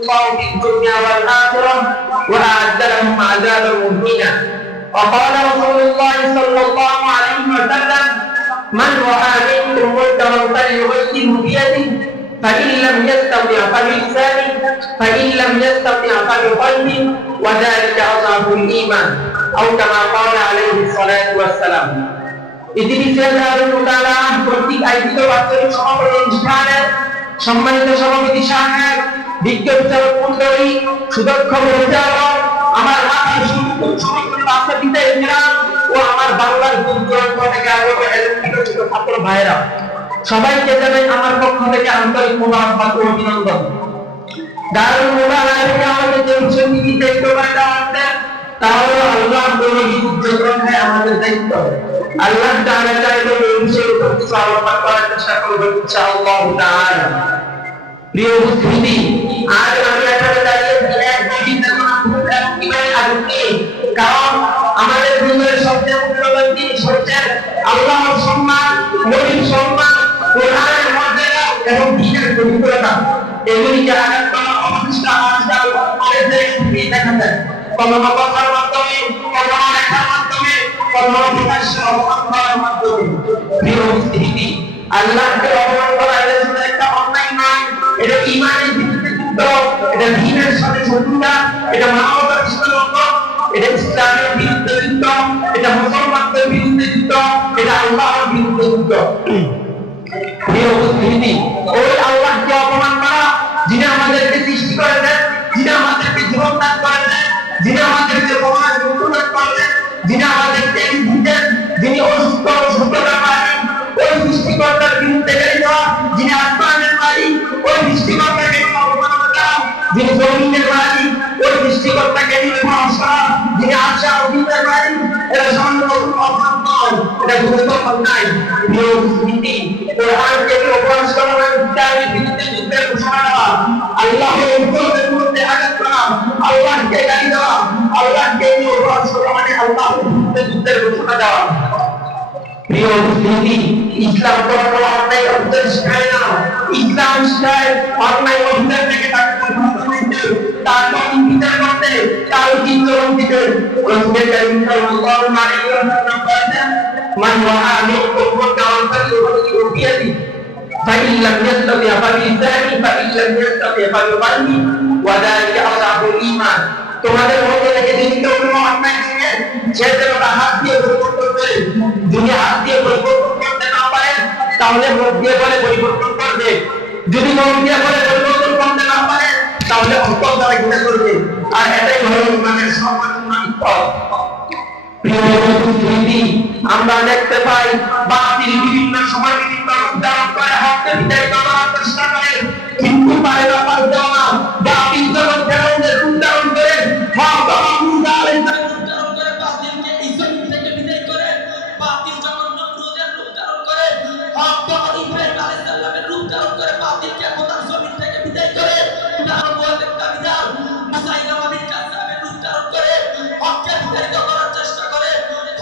الله في الدنيا والآخرة وأعد لهم عذابا مهينا. وقال رسول الله صلى الله عليه وسلم: من رأى منكم منكرا فليغيره بيده فإن لم يستطع فبلسانه فإن لم يستطع فبقلبه وذلك أضعف الإيمان أو كما قال عليه الصلاة والسلام. কর্তৃক আয়োজিত বাৎসরিক সমাপনী অনুষ্ঠানের সম্মানিত সভাপতি সাহেব, বিজ্ঞ বিচারক মণ্ডলী, সুদক্ষ পরিচালক, আমার মাথার সমস্ত বাচ্চাটিতে ও আমার বাংলার দূর-দূরান্ত থেকে আগত এলাকার ছোট ছাত্র ভাইরা, সবাইকে জানাই আমার পক্ষ থেকে আন্তরিক মোবারকবাদ ও অভিনন্দন। দারুল মুবারক থেকে আমাদের যে মুসলিমকে দায়িত্ব করে দেওয়া হচ্ছে তা হলো আল্লাহর নবী উজ্জ্বলভাবে আমাদের দায়িত্ব। আল্লাহ তাআলা চাইলে এই বিষয়ের উপর কিছু আলোচনা করার চেষ্টা করব ইনশাআল্লাহ তাআলা। প্রিয় উপস্থিতি, আজ আমি এখানে দাঁড়িয়ে এক বিভিন্ন কিভাবে আগুনকে, কারণ আমাদের জীবনের সবচেয়ে মূল্যবান জিনিস হচ্ছে আল্লাহর সম্মান, নবীর সম্মান, কোরআনের মর্যাদা এবং দ্বীনের পবিত্রতা। এগুলিকে আঘাত করা অবস্থা আজকাল অনেক দেখা যায়, কোনো কথার মাধ্যমে, কোনো লেখার মাধ্যমে, কোনো প্রকাশ্যে অপমান করার মাধ্যমে। প্রিয় উপস্থিতি, আল্লাহকে অপমান করা এটা শুধু একটা অন্যায় নয়, এটা ঈমানের ভিত্তিতে যুদ্ধ, এটা দ্বীনের সাথে শত্রুতা, এটা মানবতার সাথে লঙ্ঘন, এটা ইসলামের বিরুদ্ধে যুদ্ধ, এটা মুসলমানদের বিরুদ্ধে যুদ্ধ, এটা আল্লাহর বিরুদ্ধে যুদ্ধ। প্রিয় উপস্থিতি, ওই আল্লাহকে অপমান করা, যিনি আমাদেরকে সৃষ্টি করেছেন, যিনি আমাদেরকে জীবন দান করেছেন, যিনি আমাদেরকে প্রমাণ করেছেন, যিনি আমাদেরকে দিতেন, যিনি অসুস্থ সুস্থতার মালিক, ওই সৃষ্টিকর্তার বিরুদ্ধে গেলে যাওয়া, যিনি আসমানের মালিক, ওই সৃষ্টিকর্তাকে অপমান করা, যিনি জমিনের মালিক, ওই সৃষ্টিকর্তাকে নমস্কার, যিনি আশা অধীনের মালিক, এটা সামান্য অপমান নয়, এটা গুরুতর অন্যায়। প্রিয় উপস্থিতি, কোরআনকে অপমান করা মানে ইসলামের বিরুদ্ধে যুদ্ধের ঘোষণা দেওয়া, আল্লাহর হুকুমের বিরুদ্ধে আঘাত করা, আল্লাহকে গালি দেওয়া, আল্লাহকে অপমান করা মানে আল্লাহর বিরুদ্ধে যুদ্ধের ঘোষণা দেওয়া। প্রিয় উপস্থিতি, ইসলাম কোনো অন্যায় অভিযোগ শেখায় না। ইসলাম শেখায় অন্যায় অভিযোগ থেকে তাকে তার বিচার করতে, তার চিন্তন দিতে। রাসূল কারীম সাল্লাল্লাহু আলাইহি ওয়াসাল্লাম বলেছেন: মান রাআ মিনকুম মুনকারান ফালইউগিরহু বিয়াদিহি ফাইন লাম ইয়াস্তাতি' ফাবিলিসানিহি ফাইন লাম ইয়াস্তাতি' ফাবিকলবিহি ওয়া যালিকা আযআফুল ঈমান। তোমাদের মধ্যে থেকে যদি কেউ কোনো অন্যায় করে, সে যেন তার হাত দিয়ে পরিবর্তন করে। যদি হাত দিয়ে পরিবর্তন করতে না পারে, তাহলে মুখ দিয়ে বলে পরিবর্তন করবে। যদি মুখ দিয়ে বলে পরিবর্তন করতে না পারে, তাহলে অন্তর দ্বারা ঘৃণা করবে। আর এটাই হলো ইমানের সর্বোচ্চ স্তর। প্রিয় উপস্থিতি, আমরা দেখতে পাই বাতিল বিভিন্ন সময় বিভিন্ন রূপ ধারণ করে হককে বিতাড়িত করার চেষ্টা করে, কিন্তু পারে না, পারবে না। বাতিল যখন ফেরাউনের রূপ ধারণ করে হক তখন মুসা আলাইহিস সালাম রূপ ধারণ করে বাতিলকে এই জমিন থেকে বিদায় করে, বাতিল যখন নমরুদের রূপ ধারণ করে হক তখন ইব্রাহিম আলাইহিস সালামের রূপ ধারণ করে বাতিলকে খোদার জমিন থেকে বিদায় করে, তার বলেন কাবিদার মুসাইলামা বিন কাযযাবের রূপ ধারণ করে হককে বিতাড়িত করার চেষ্টা করে,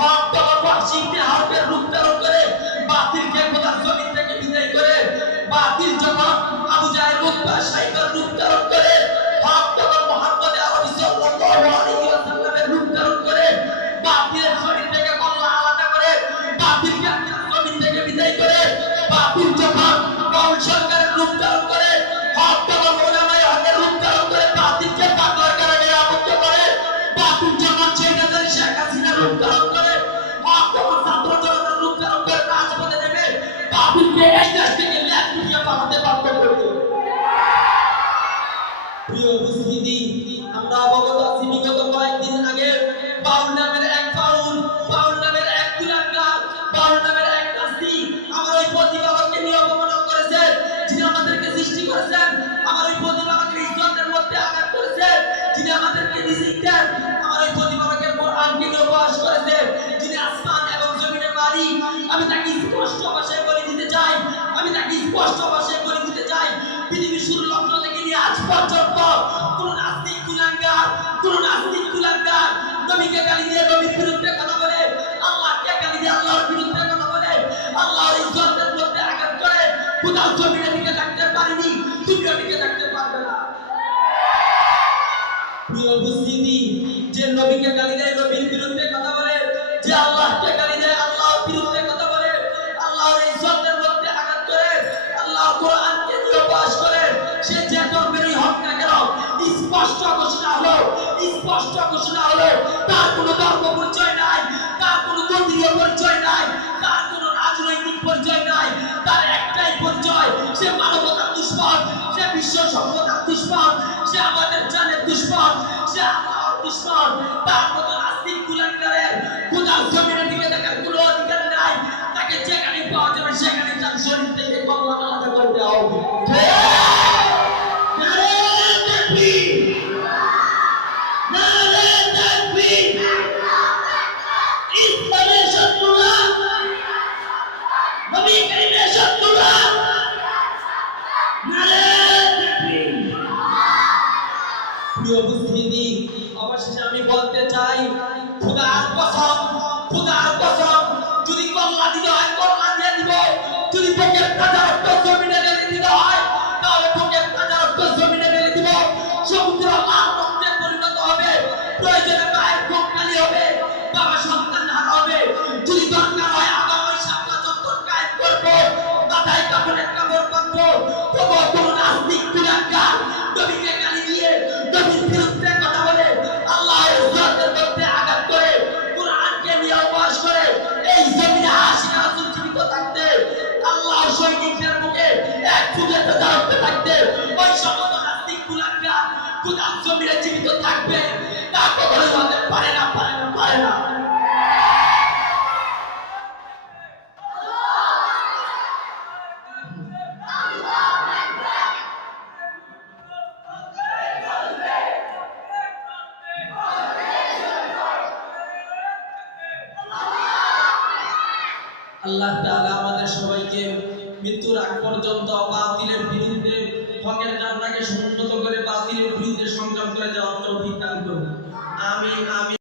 হক তখন ওয়াহশী ইবনে হারবের রূপ ধারণ করে বাতিলকে খোদার জমিন থেকে বিদায় করে, বাতিল যখন আবু জাহেল উতবা শাইবার রূপ ধারণ করে হক তখন মুহাম্মদ আরবি সাল্লাল্লাহু আলাইহি ওয়াসাল্লামের রূপ ধারণ করে বাতিলের শরীর থেকে কল্লা আলাদা করে বাতিলকে জমিন থেকে বিদায় করে, বাতিল যখন কওম সরকারের রূপ ধারণ করে হক তখন উলামায়ে হকের রূপ ধারণ করে বাতিলকে পাগলার কারাগারে আবদ্ধ করে, বাতিল যখন শেখ হাসিনার রূপ ধারণ করে হক তখন ছাত্র জনতার রূপ ধারণ করে রাজপথে নেমে বাতিলকে এই দেশ থেকে লেজ গুটিয়ে পালাতে বাধ্য করে। প্রিয় উপস্থিতি, আমরা অবগত আছি বিগত কয়েকদিন আগে বাউল নামের এক বাউল নামের এক কুলাঙ্গার, বাউল নামের এক নাস্তিক আমার ওই প্রতিপালককে নিয়ে অপমান করেছে, যিনি আমাদেরকে সৃষ্টি করেছেন, আমার ওই প্রতিপালকের ইজ্জতের মধ্যে আঘাত করেছে, যিনি আমাদেরকে রিজিক দেন, আমার ওই প্রতিপালকের কোরআনকে নিয়ে উপহাস করেছে, যিনি আসমান এবং জমিনের মালিক। আমি তাকে স্পষ্ট ভাষায় বলে দিতে চাই, আমি তাকে স্পষ্ট ভাষায় বলে দিতে চাই, পৃথিবীর শুরু লগ্ন থেকে নিয়ে আজ পর্যন্ত কোন নাস্তিক কুলাঙ্গার নবীকে গালি দিয়ে নবীর বিরুদ্ধে কথা বলে, আল্লাহকে গালি দিয়ে আল্লাহর বিরুদ্ধে কথা বলে, আল্লাহর ইজ্জতের মধ্যে আঘাত করে খোদার জমিনে টিকে থাকতে পারেনি, দুনিয়া টিকে থাকতে পারবে না। উপস্থিতি, যে নবীকে গালি দেয় নবীর বিরুদ্ধে কথা বলে, যে আল্লাহকে গালি দেয় আল্লাহর বিরুদ্ধে কথা বলে, আল্লাহর ইজ্জতের মধ্যে আঘাত করে, আল্লাহর কোরআনকে নিয়ে পাশ করে, সে যে ধর্মেরই হোক না কেন, স্পষ্ট ঘোষণা হলো তার কোনো ধর্ম পরিচয় নাই, তার কোনো গোত্রীয় পরিচয় নাই, তার কোনো রাজনৈতিক পরিচয় নাই, তার একটাই পরিচয়, সে মানবতার দুশ্মন, সে বিশ্ব সভ্যতার দুশ্মন, সে আমাদের জানের দুশ্মন, সে আল্লাহর দুশ্মন। তার মতো নাস্তিক কুলাঙ্গারের খোদার জমিনে দিকে দেখার কোনো অধিকার নাই। তাকে যেখানে পাওয়া যাবে সেখানে তার শরীর থেকে কল্লা আলাদা করে দেওয়া হবে। উপস্থিতি, অবশেষে আমি বলতে চাই, খোদার কসম, যদি কল্লা দিতে হয় কল্লা দিয়ে দিব, যদি বুকের তাজা রক্ত জমিনে ঢেলে দিতে হয় তাহলে বুকের তাজা রক্ত জমিনে ঢেলে দিব। সমুদ্র লাল রক্তে পরিণত হবে, প্রয়োজনে মায়ের বুক খালি হবে, বাবা সন্তান হারা হবে। যদি দরকার হয় আবার ওই সামলা যন্ত্র কায়েম করবো, মাথায় কাপড়ের কাপড় বাঁধবো। তবুও কোনো নাস্তিক কুলাঙ্গার নবীকে গালি দিয়ে নবীর বিরুদ্ধে কথা বলে, আল্লাহর ইজ্জতের মধ্যে আঘাত করে, কোরআনকে নিয়ে উপহাস করে, এই জমিনে আশিনা রাসূল জীবিত থাকতে, আল্লাহর সৈনিকদের মুখে এক ফুটে রক্ত থাকতে, ওই সমস্ত নাস্তিক কুলাঙ্গার খোদার জমিনে জীবিত থাকবে, তা কখনোই হতে পারে না। আল্লাহ তাআলা আমাদের সবাইকে মৃত্যুর আগ পর্যন্ত বাতিলের বিরুদ্ধে হকের ঝান্ডাকে সমুন্নত করে বাতিলের বিরুদ্ধে সংগ্রাম করে যাওয়ার তৌফিক দান করুন। আমিন।